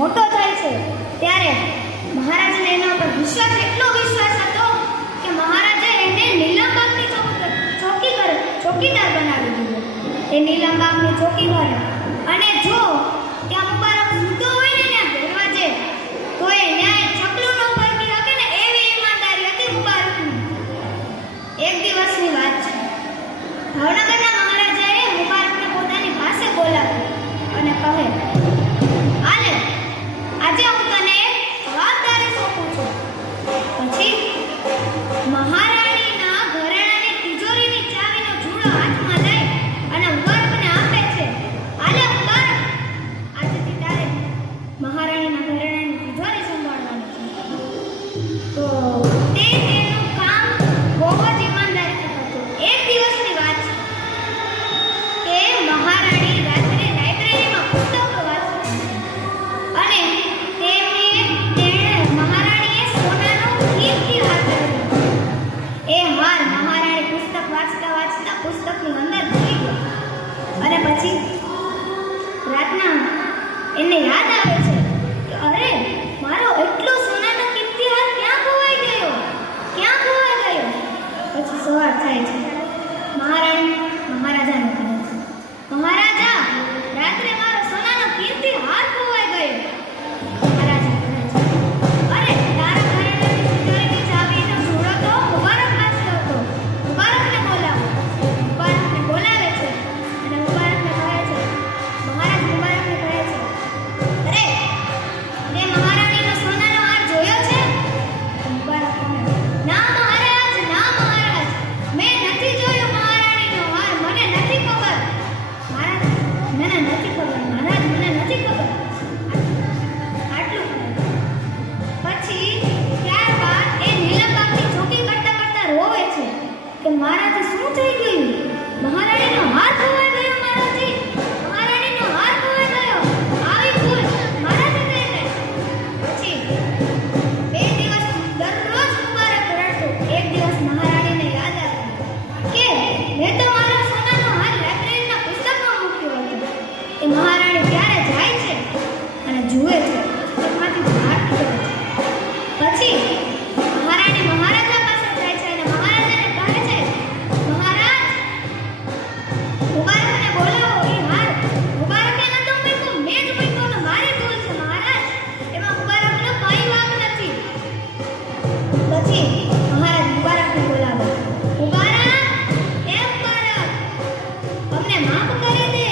મોટો થાય છે ત્યારે મહારાજને એના ઉપર એટલો વિશ્વાસ હતો કે મહારાજે એને નીલમબાગની ચોકીદાર બનાવી દીધો. એ નીલમબાગની ચોકીદાર અને જો ત્યાં મુબારક સૂતો હોય ને ત્યાં દરવાજે તો એ ન્યાય ચકલું ન ફરકી શકે ને એવી ઈમાનદારી હતી મુબારકની. એક દિવસની વાત છે. ભાવનગરના મહારાજાએ મુબારકને પોતાની પાસે બોલાવ્યો અને કહે, આલે આજે હું તને એક જવાબદારી સોંપું છું. પછી મહારાણીના ઘરેણાની તિજોરીની ચાવીનો જૂળો હાથમાં લઈ અને મુબારકને આપે છે. આલે મુબારક, આજથી તારે મહારાણીના ઘરેણાની તિજોરી સંભાળવાની છે. તો તેનું કામ બહુ જ ઈમાનદારીથી કરતું. એક દિવસની વાત છે કે મહારાણી રાત્રે લાઇબ્રેરીમાં પુસ્તકો વાંચતી અને મહારાણીએ સોનાનો કિંમતી હાર પહેર્યો. એ હાર મહારાણી પુસ્તક વાંચતા વાંચતા પુસ્તકની અંદર ભૂલી ગઈ અને પછી રાતના એને યાદ આવે છે કે અરે મારો એટલો સોનાનો કિંમતી હાર ક્યાં ખોવાઈ ગયો. પછી સવાર થાય છે. મહારાણી મહારાજાને કહે છે, મહારાજા, રાત્રે મારો સોનાનો કિંમતી હાર ખોવાઈ ગયો. મહારાજા કહે છે, અરે તારા ઘરેણાની તિજોરીની ચાવીનો જૂળો તો મુબારક વાંચતો હતો. મુબારકને બોલાવો. મુબારકને બોલાવે છે અને મુબારકને કહે છે, મહારાજ મુબારકને કહે છે, અરે તે મહારાણીનો સોનાનો હાર જોયો છે? મુબારક કહે, ના મહારાજ, મેં નથી જોયો મહારાણીનો હાર. મને નથી ખબર. મહારાજ, મને નથી ખબર. આટલું પછી ત્યારબાદ એ નીલમબાગની ચોકી કરતા કરતા રોવે છે કે મારાથી શું થઈ ગયું? મહારાણીનો હાર ખોવાઈ ગયો. મહારાણીનો હાર ખોવાઈ ગયો. આવી ભૂલ મારાથી થઈ ગઈ. પછી 2 દિવસ દરરોજ મુબારક રડતો. એક દિવસ મહારાણીને યાદ આવ્યું કે મેં તો મારો સોનાનો હાર લાઇબ્રેરીના પુસ્તકમાં મૂક્યો હતો. એ મહારાણી ત્યારે જાય છે અને જુએ છે પુસ્તકમાંથી બહાર નીકળે છે. પછી મહારાણી મહારાજા પાસે જાય છે અને મહારાજાને કહે છે, મહારાજ, મુબારકને બોલાવો. એ હાર મુબારકે નતો મૂક્યો, મેં જ મૂક્યો ને મારી ભૂલ છે મહારાજ. એમાં મુબારકનો કંઈ વાંક નથી. પછી મહારાજ મુબારકને બોલાવે. મુબારક, એ મુબારક, અમને માફ કરી દે.